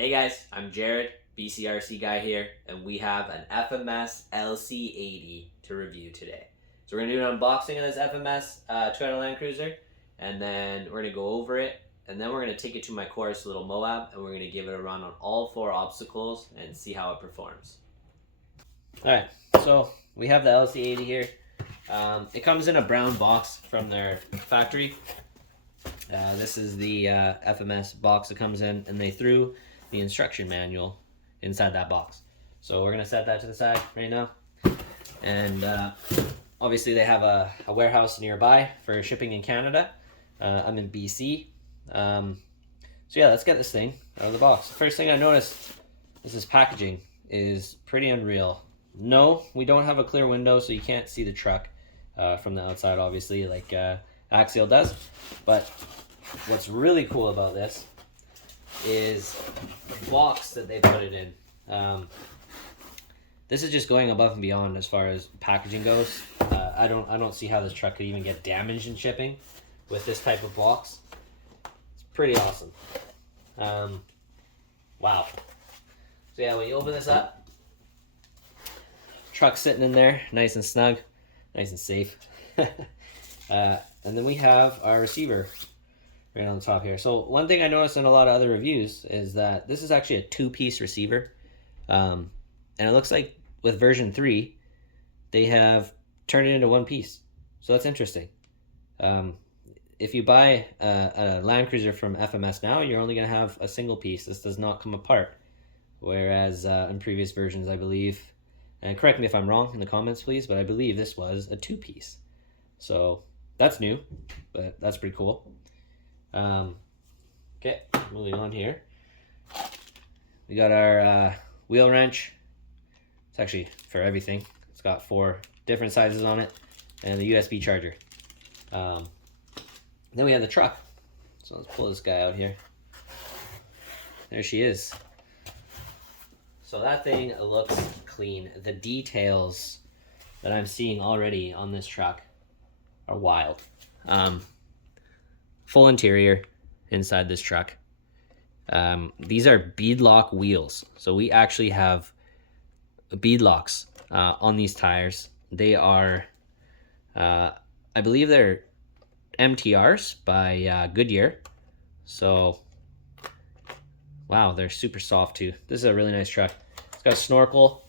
Hey guys, I'm Jared, BCRC guy here, and we have an FMS LC80 to review today. So we're going to do an unboxing of this FMS 200 Land Cruiser, and then we're going to go over it, and then we're going to take it to my course, Little Moab, and we're going to give it a run on all 4 obstacles and see how it performs. Alright, so we have the LC80 here. It comes in a brown box from their factory. This is the FMS box it comes in, and they threw the instruction manual inside that box. So we're going to set that to the side right now. And obviously they have a warehouse nearby for shipping in Canada. I'm in BC. So yeah, let's get this thing out of the box. The first thing I noticed is this packaging is pretty unreal. No, we don't have a clear window, so you can't see the truck from the outside, obviously, like Axial does. But what's really cool about this is the box that they put it in. This is just going above and beyond as far as packaging goes. I don't see how this truck could even get damaged in shipping with this type of box. It's pretty awesome. Wow. So yeah, when you open this up, truck's sitting in there, nice and snug, nice and safe. And then we have our receiver right on the top here. So one thing I noticed in a lot of other reviews is that this is actually a 2-piece receiver. And it looks like with version 3, they have turned it into 1 piece. So that's interesting. If you buy a Land Cruiser from FMS now, you're only going to have a single piece. This does not come apart. Whereas in previous versions, I believe, and correct me if I'm wrong in the comments, please, but I believe this was a 2-piece. So that's new, but that's pretty cool. Okay, moving on here. We got our wheel wrench. It's actually for everything. It's got 4 different sizes on it, and the USB charger. Then we have the truck. So let's pull this guy out here. There she is. So that thing looks clean. The details that I'm seeing already on this truck are wild. Full interior inside this truck. These are beadlock wheels. So we actually have beadlocks on these tires. They are, I believe they're MTRs by Goodyear. So, wow, they're super soft too. This is a really nice truck. It's got a snorkel.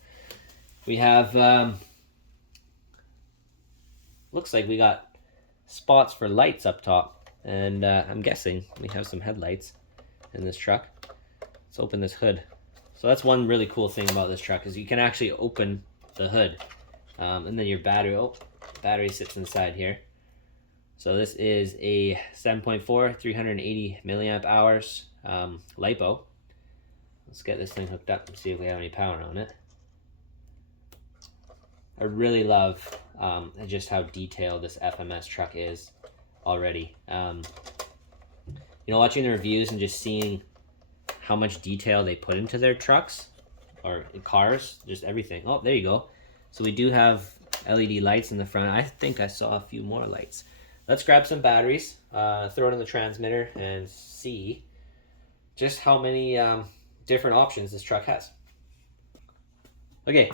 We have, looks like we got spots for lights up top. And I'm guessing we have some headlights in this truck. Let's open this hood. So that's one really cool thing about this truck is you can actually open the hood. And then your battery sits inside here. So this is a 7.4, 380 milliamp hours LiPo. Let's get this thing hooked up and see if we have any power on it. I really love just how detailed this FMS truck is already. You know, watching the reviews and just seeing how much detail they put into their trucks or cars, just everything. Oh, there you go. So we do have LED lights in the front. I think I saw a few more lights. Let's grab some batteries, throw it in the transmitter, and see just how many different options this truck has. Okay,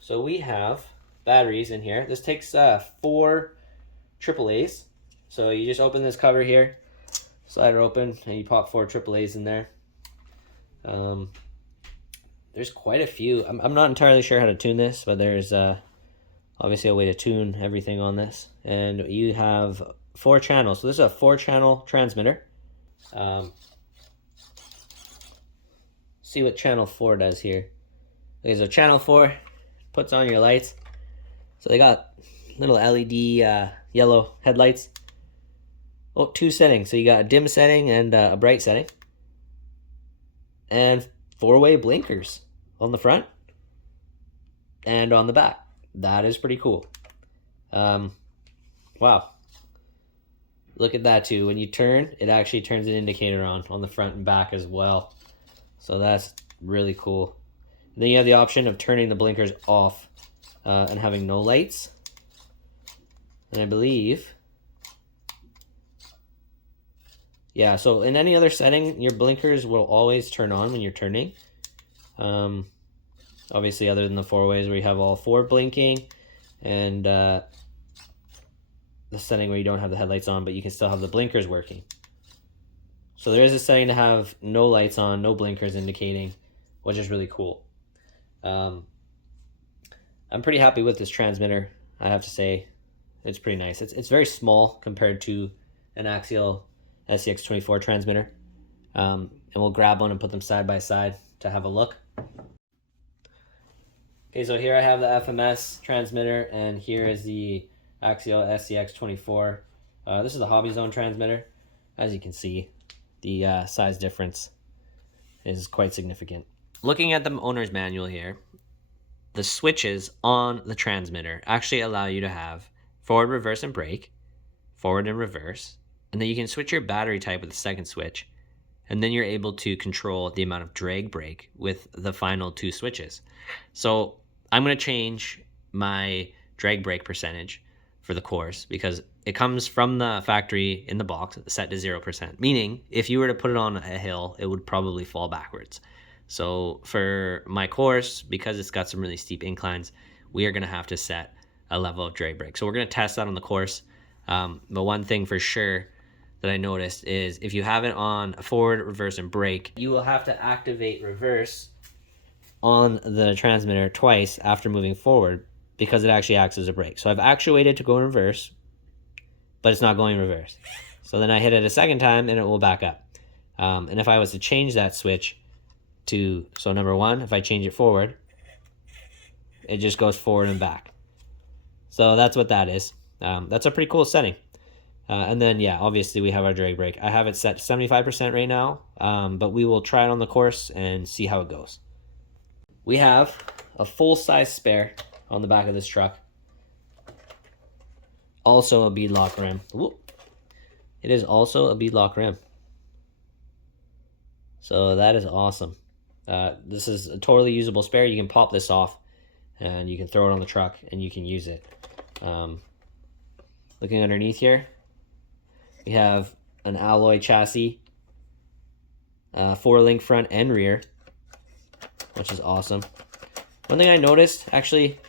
so we have batteries in here. This takes 4 AAAs. So you just open this cover here, slide it open, and you pop 4 AAAs in there. There's quite a few. I'm not entirely sure how to tune this, but there's obviously a way to tune everything on this. And you have 4 channels. So this is a 4-channel transmitter. See what channel 4 does here. Okay, so channel 4 puts on your lights. So they got little LED yellow headlights. Oh, 2 settings. So you got a dim setting and a bright setting. And 4-way blinkers on the front and on the back. That is pretty cool. Wow. Look at that too. When you turn, it actually turns an indicator on the front and back as well. So that's really cool. And then you have the option of turning the blinkers off and having no lights. And I believe Yeah, so in any other setting, your blinkers will always turn on when you're turning. Obviously, other than the 4-ways where you have all 4 blinking, and the setting where you don't have the headlights on, but you can still have the blinkers working. So there is a setting to have no lights on, no blinkers indicating, which is really cool. I'm pretty happy with this transmitter, I have to say. It's pretty nice. It's very small compared to an axial SCX24 transmitter. And we'll grab one and put them side by side to have a look. Okay, so here I have the FMS transmitter, and here is the axial SCX24. This is the Hobby Zone transmitter. As you can see, the size difference is quite significant. Looking at the owner's manual here, the switches on the transmitter actually allow you to have forward, reverse, and brake, forward and reverse, and then you can switch your battery type with the second switch, and then you're able to control the amount of drag brake with the final 2 switches. So I'm going to change my drag brake percentage for the course because it comes from the factory in the box set to 0%, meaning if you were to put it on a hill, it would probably fall backwards. So for my course, because it's got some really steep inclines, we are going to have to set a level of drag brake. So we're going to test that on the course. But one thing for sure that I noticed is if you have it on forward, reverse, and brake, you will have to activate reverse on the transmitter twice after moving forward because it actually acts as a brake. So I've actuated to go in reverse, but it's not going reverse. So then I hit it a second time and it will back up. And if I was to change that switch to, so number 1, if I change it forward, it just goes forward and back. So that's what that is. That's a pretty cool setting. And then, yeah, obviously we have our drag brake. I have it set to 75% right now, but we will try it on the course and see how it goes. We have a full-size spare on the back of this truck. Also a beadlock rim. Whoop. It is also a beadlock rim. So that is awesome. This is a totally usable spare. You can pop this off and you can throw it on the truck and you can use it. Looking underneath here, we have an alloy chassis, 4-link front and rear, which is awesome. One thing I noticed actually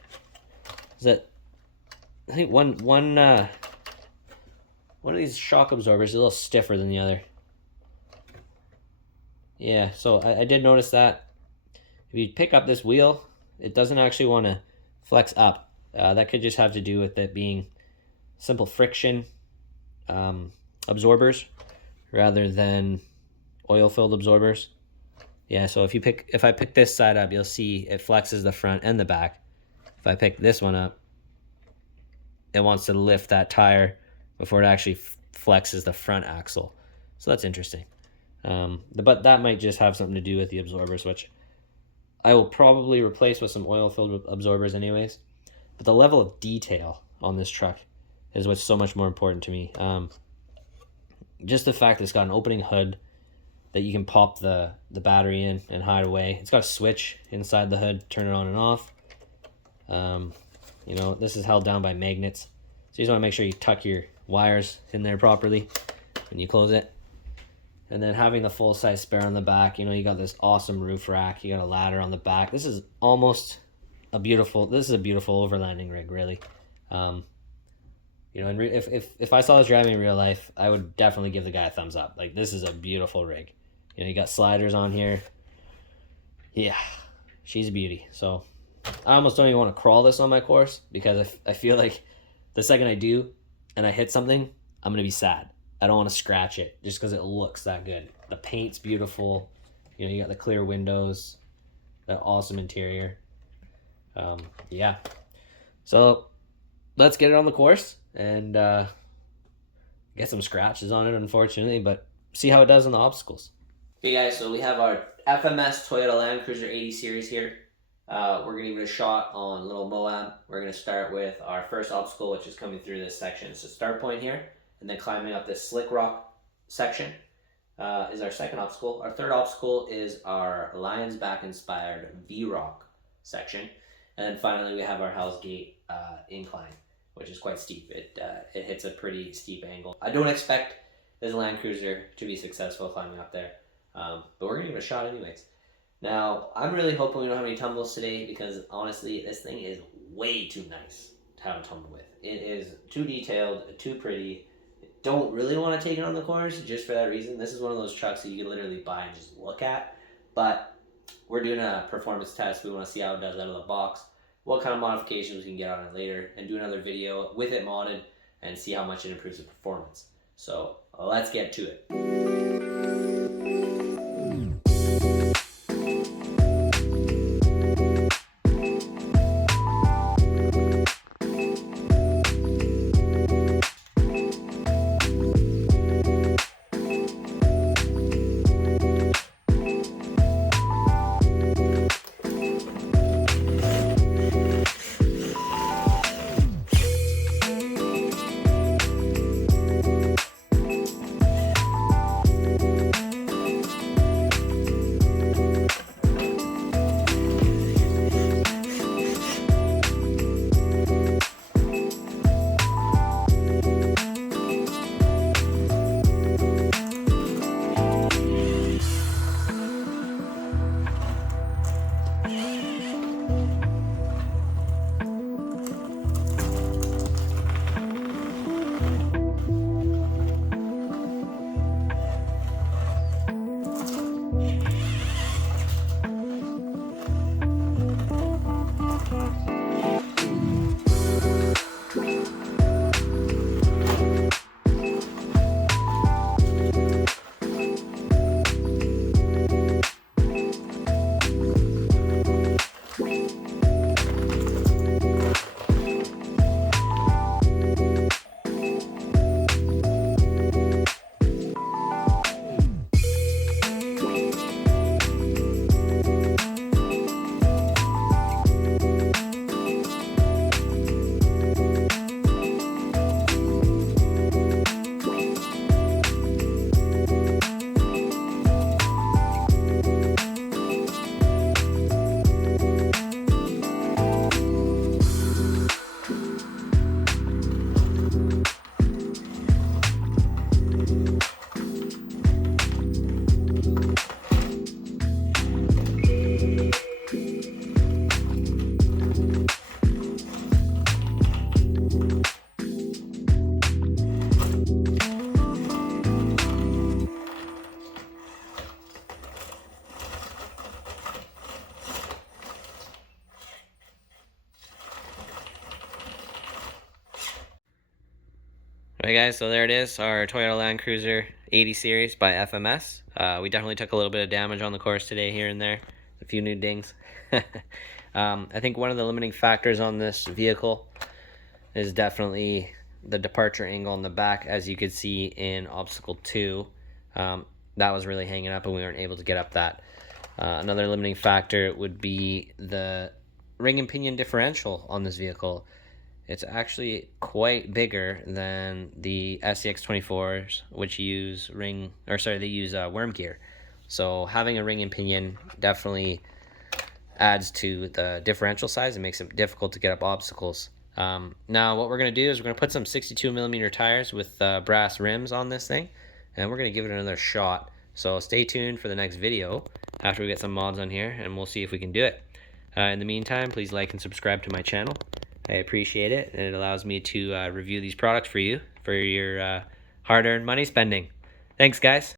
is that I think one of these shock absorbers is a little stiffer than the other. Yeah, so I did notice that. If you pick up this wheel, it doesn't actually want to flex up. That could just have to do with it being simple friction absorbers rather than oil-filled absorbers. Yeah, so if I pick this side up, you'll see it flexes the front and the back. If I pick this one up, it wants to lift that tire before it actually flexes the front axle. So that's interesting. But that might just have something to do with the absorbers, which I will probably replace with some oil-filled absorbers anyways. But the level of detail on this truck is what's so much more important to me. Just the fact that it's got an opening hood that you can pop the battery in and hide away. It's got a switch inside the hood, turn it on and off. You know, this is held down by magnets. So you just want to make sure you tuck your wires in there properly when you close it. And then having the full-size spare on the back, you know, you got this awesome roof rack. You got a ladder on the back. This is a beautiful overlanding rig, really. You know, and if I saw this driving in real life, I would definitely give the guy a thumbs up. Like, this is a beautiful rig. You know, you got sliders on here. Yeah, she's a beauty. So I almost don't even want to crawl this on my course because I feel like the second I do and I hit something, I'm going to be sad. I don't want to scratch it just because it looks that good. The paint's beautiful. You know, you got the clear windows, that awesome interior. Yeah. So let's get it on the course and get some scratches on it, unfortunately, but see how it does on the obstacles. Okay, guys, so we have our FMS Toyota Land Cruiser 80 series here. We're going to give it a shot on Little Moab. We're going to start with our first obstacle, which is coming through this section. It's a start point here, and then climbing up this slick rock section is our second obstacle. Our third obstacle is our Lion's Back inspired V-Rock section. And then finally we have our Hell's Gate incline, which is quite steep. It hits a pretty steep angle. I don't expect this Land Cruiser to be successful climbing up there. But we're going to give it a shot anyways. Now, I'm really hoping we don't have any tumbles today because honestly, this thing is way too nice to have a tumble with. It is too detailed, too pretty. Don't really want to take it on the course just for that reason. This is one of those trucks that you can literally buy and just look at. But we're doing a performance test. We want to see how it does out of the box, what kind of modifications we can get on it later, and do another video with it modded and see how much it improves the performance. So let's get to it. Alright guys, so there it is, our Toyota Land Cruiser 80 series by FMS. We definitely took a little bit of damage on the course today here and there, a few new dings. I think one of the limiting factors on this vehicle is definitely the departure angle in the back. As you could see in obstacle 2, that was really hanging up and we weren't able to get up that. Another limiting factor would be the ring and pinion differential on this vehicle. It's actually quite bigger than the SCX24s, which use worm gear. So having a ring and pinion definitely adds to the differential size and makes it difficult to get up obstacles. Now what we're going to do is we're going to put some 62mm tires with brass rims on this thing, and we're going to give it another shot. So stay tuned for the next video after we get some mods on here, and we'll see if we can do it. In the meantime, please like and subscribe to my channel. I appreciate it, and it allows me to review these products for you for your hard-earned money spending. Thanks, guys.